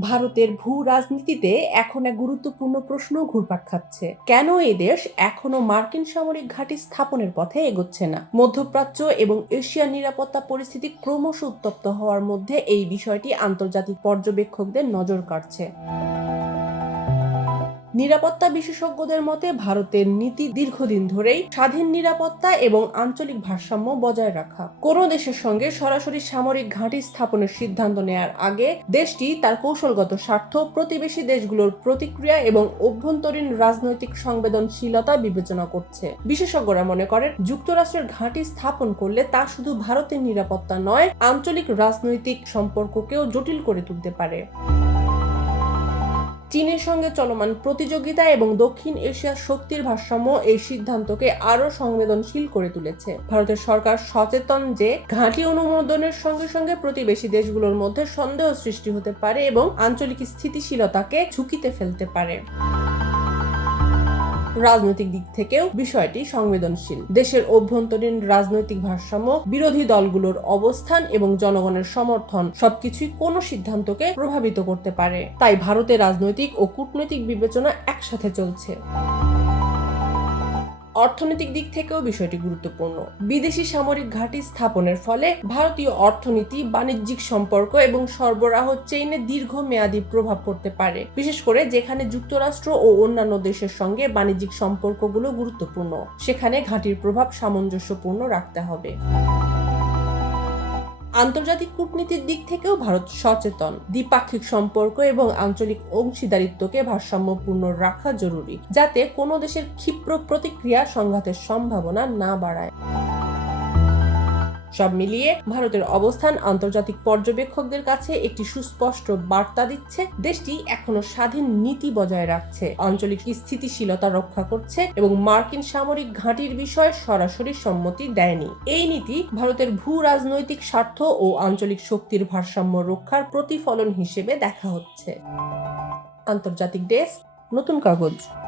ভারতের ভূ রাজনীতিতে এখন এক গুরুত্বপূর্ণ প্রশ্ন ঘুরপাক খাচ্ছে। কেন এই দেশ এখনো মার্কিন সামরিক ঘাঁটি স্থাপনের পথে এগোচ্ছে না? মধ্যপ্রাচ্য এবং এশিয়ার নিরাপত্তা পরিস্থিতি ক্রমশ উত্তপ্ত হওয়ার মধ্যে এই বিষয়টি আন্তর্জাতিক পর্যবেক্ষকদের নজর কাড়ছে। নিরাপত্তা বিশেষজ্ঞদের মতে ভারতের নীতি দীর্ঘদিন ধরেই স্বাধীন নিরাপত্তা এবং আঞ্চলিক ভারসাম্য বজায় রাখা। কোনো দেশের সঙ্গে সরাসরি সামরিক ঘাঁটি স্থাপনের সিদ্ধান্ত নেয়ার আগে দেশটি তার কৌশলগত স্বার্থ, প্রতিবেশী দেশগুলোর প্রতিক্রিয়া এবং অভ্যন্তরীণ রাজনৈতিক সংবেদনশীলতা বিবেচনা করছে। বিশেষজ্ঞরা মনে করেন, যুক্তরাষ্ট্রের ঘাঁটি স্থাপন করলে তা শুধু ভারতের নিরাপত্তা নয়, আঞ্চলিক রাজনৈতিক সম্পর্ককেও জটিল করে তুলতে পারে। চীনের সঙ্গে চলমান প্রতিযোগিতা এবং দক্ষিণ এশিয়ার শক্তির ভারসাম্য এই সিদ্ধান্তকে আরও সংবেদনশীল করে তুলেছে। ভারতের সরকার সচেতন যে ঘাঁটি অনুমোদনের সঙ্গে সঙ্গে প্রতিবেশী দেশগুলোর মধ্যে সন্দেহ সৃষ্টি হতে পারে এবং আঞ্চলিক স্থিতিশীলতাকে ঝুঁকিতে ফেলতে পারে। রাজনৈতিক দিক থেকেও বিষয়টি সংবেদনশীল। দেশের অভ্যন্তরীণ রাজনৈতিক ভারসাম্য, বিরোধী দলগুলোর অবস্থান এবং জনগণের সমর্থন সবকিছুই কোনো সিদ্ধান্তকে প্রভাবিত করতে পারে। তাই ভারতের রাজনৈতিক ও কূটনৈতিক বিবেচনা একসাথে চলছে। অর্থনৈতিক দিক থেকেও বিষয়টি গুরুত্বপূর্ণ। বিদেশি সামরিক ঘাঁটি স্থাপনের ফলে ভারতীয় অর্থনীতি, বাণিজ্যিক সম্পর্ক এবং সরবরাহ চেইনে দীর্ঘমেয়াদী প্রভাব পড়তে পারে, বিশেষ করে যেখানে যুক্তরাষ্ট্র ও অন্যান্য দেশের সঙ্গে বাণিজ্যিক সম্পর্কগুলো গুরুত্বপূর্ণ। সেখানে ঘাঁটির প্রভাব সামঞ্জস্যপূর্ণ রাখতে হবে। আন্তর্জাতিক কূটনীতির দিক থেকেও ভারত সচেতন। দ্বিপাক্ষিক সম্পর্ক এবং আঞ্চলিক অংশীদারিত্বকে ভারসাম্যপূর্ণ রাখা জরুরি, যাতে কোনো দেশের ক্ষিপ্র প্রতিক্রিয়া সংঘাতের সম্ভাবনা না বাড়ায়। সব মিলিয়ে ভারতের অবস্থান আন্তর্জাতিক পর্যবেক্ষকদের কাছে একটি সুস্পষ্ট বার্তা দিচ্ছে। দেশটি এখনো স্বাধীন নীতি বজায় রাখছে, আঞ্চলিক স্থিতিশীলতা রক্ষা করছে এবং মার্কিন সামরিক ঘাঁটির বিষয়ে সরাসরি সম্মতি দেয়নি। এই নীতি ভারতের ভূ রাজনৈতিক স্বার্থ ও আঞ্চলিক শক্তির ভারসাম্য রক্ষার প্রতিফলন হিসেবে দেখা হচ্ছে। আন্তর্জাতিক ডেস্ক, নতুন কাগজ।